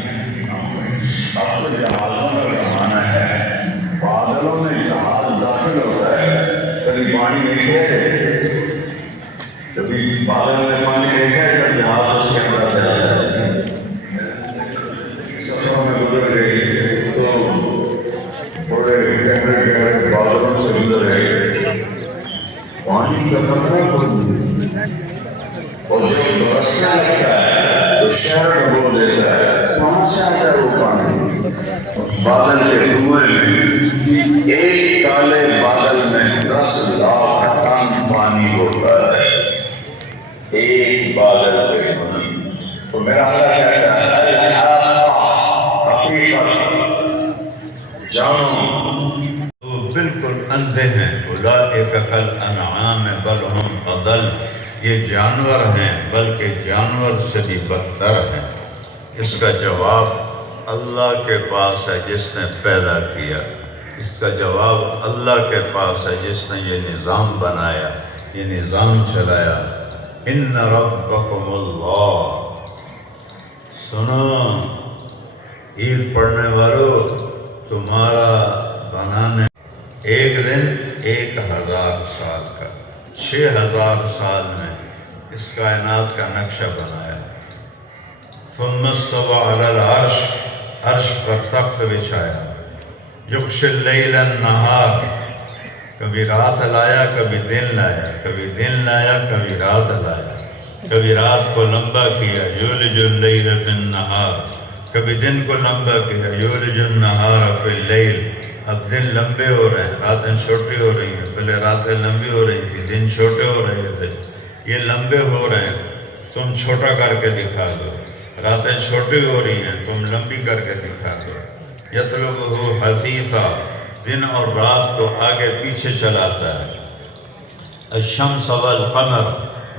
अब तो जहाज़ों का ज़माना है, बादलों में जहाज दाखिल होता है। कभी पानी देखे है, कभी बादल में पानी देखा है, कभी जहाज उसके अंदर जाता है। सफर में गुजर गई तो थोड़े गहरे गहरे बादलों से गुजर गए, पानी का पता और जब बरसने लगता है तो शहर डुबो देता है। वहां से आता है वो पानी उस बादल के धुएं में। एक काले बादल में 10 लाख टन पानी होता है, एक बादल पे। तो मेरा अल्लाह कहता है हकीकत जानो वो बिल्कुल अंधे हैं। उलाइक कल अनआम बल हुम अदल, ये जानवर हैं बल्कि जानवर से भी बदतर हैं। इसका जवाब अल्लाह के पास है जिसने पैदा किया, इसका जवाब अल्लाह के पास है जिसने ये निज़ाम बनाया, ये निज़ाम चलाया। इन्न रब्बकुमुल्लाह, सुनो ईद पढ़ने वालों, तुम्हारा बनाने एक दिन 1000 साल का, 6000 साल में इस कायनात का नक्शा बनाया। सुम्मस्तवा अलल अर्श, अर्श पर तख्त बिछाया। युग़शिल लैल अन्नहार, कभी रात लाया कभी दिन लाया, कभी दिन लाया कभी रात लाया। कभी रात को लंबा किया, युलिजुल लैल फिन नहार, कभी दिन को लंबा किया, युलिजुन नहार फिल लैल। अब दिन लंबे हो रहे हैं, रातें छोटी हो रही हैं। पहले रातें लंबी हो रही थी, दिन छोटे हो रहे थे। ये लंबे हो रहे हैं, तुम छोटा करके दिखा दो। रातें छोटी हो रही हैं, तुम लंबी करके दिखा दो। यतलुबुहु हसीसा, दिन और रात को आगे पीछे चलाता है। अश-शम्स वल क़मर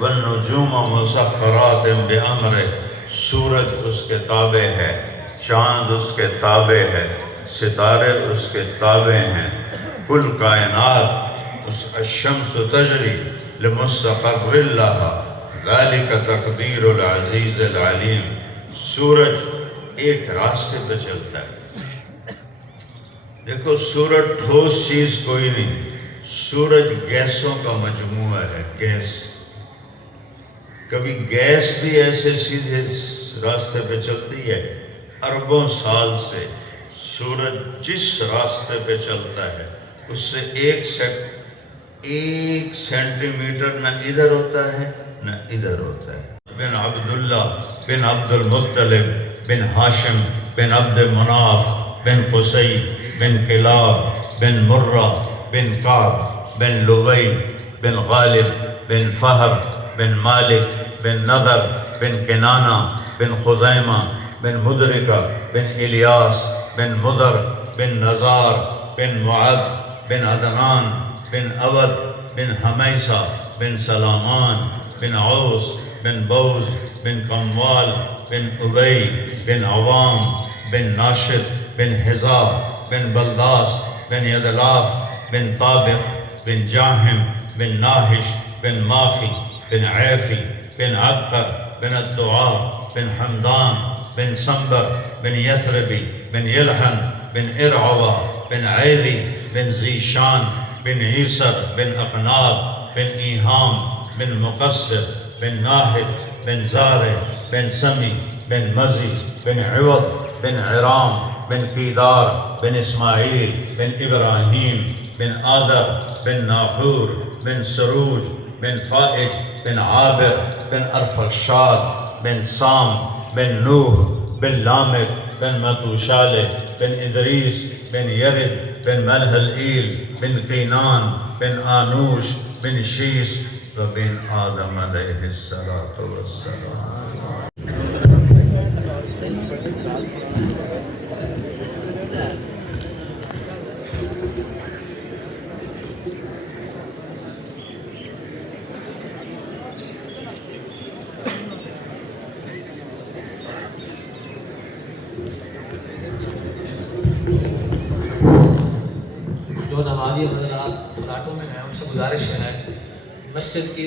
वन्नुजूम मुसख़्ख़रातिन बिअम्रिह, सूरज उसके ताबे है, चाँद उसके ताबे है, सितारे उसके ताबे हैं। कुल कायनात उस अश-शम्स तजरी लिमुस्तक़र्रिन लहा, ज़ालिका तक़दीरुल अज़ीज़िल अलीम। सूरज एक रास्ते पे चलता है। देखो सूरज ठोस चीज कोई नहीं, सूरज गैसों का मजमूआ है, गैस। कभी गैस भी ऐसे सीधे रास्ते पे चलती है? अरबों साल से सूरज जिस रास्ते पे चलता है उससे 1 सेंटीमीटर न इधर होता है न इधर होता है। बिन अब्दुल्ला बिन अब्दुल मुत्तलिब बिन हाशिम बिन अब्द मुनाफ बिन कुसै बिन किलाब बिन मुर्रा बिन काब बिन लुबई बिन गालिब बिन फहर बिन मालिक बिन नदर बिन किनाना बिन खुज़ैमा बिन मुदरिका बिन इलियास बिन मुदर बिन नज़ार बिन मुअद बिन अदनान बिन अवद बिन हमैसा बिन सलामान बिन औस बिन बौज बिन कमवाल बिन उबई बिन अवाम बिन नाशिद बिन हिज़ाब बिन बलदास बिन यदलाफ बिन ताबिख बिन जाहिम बिन नाहिश बिन माखी बिन ऐफी बिन अबकर बिन अद्दुआब बिन हमदान बिन संबर बिन यथरबी बिन यलहन बिन इरअवा बिन ऐली बिन ज़ीशान बिन ईसर बिन अक़नाब बिन ईहाम बिन मुक़स्सिर बिन नाहिद बिन ज़ारे बिन समी बिन मज़ी बिन इवद बिन इराम बिन कीदार बिन इस्माईल बिन इब्राहीम बिन आदर बिन नाहूर बिन सरूज बिन फ़ाइज बिन आबिर बिन अरफशाद बिन साम बिन नूह बिन लामिक बिन मतूशाले बिन इदरीस बिन यरिद बिन मलहल-ईल बिन कीनान बिन आनूश बिन शीस व बिन आदम अलैहिस्सलातु वस्सलाम। जो नमाजी हज़रात फ्लैटों में हैं उनसे गुजारिश है मस्जिद की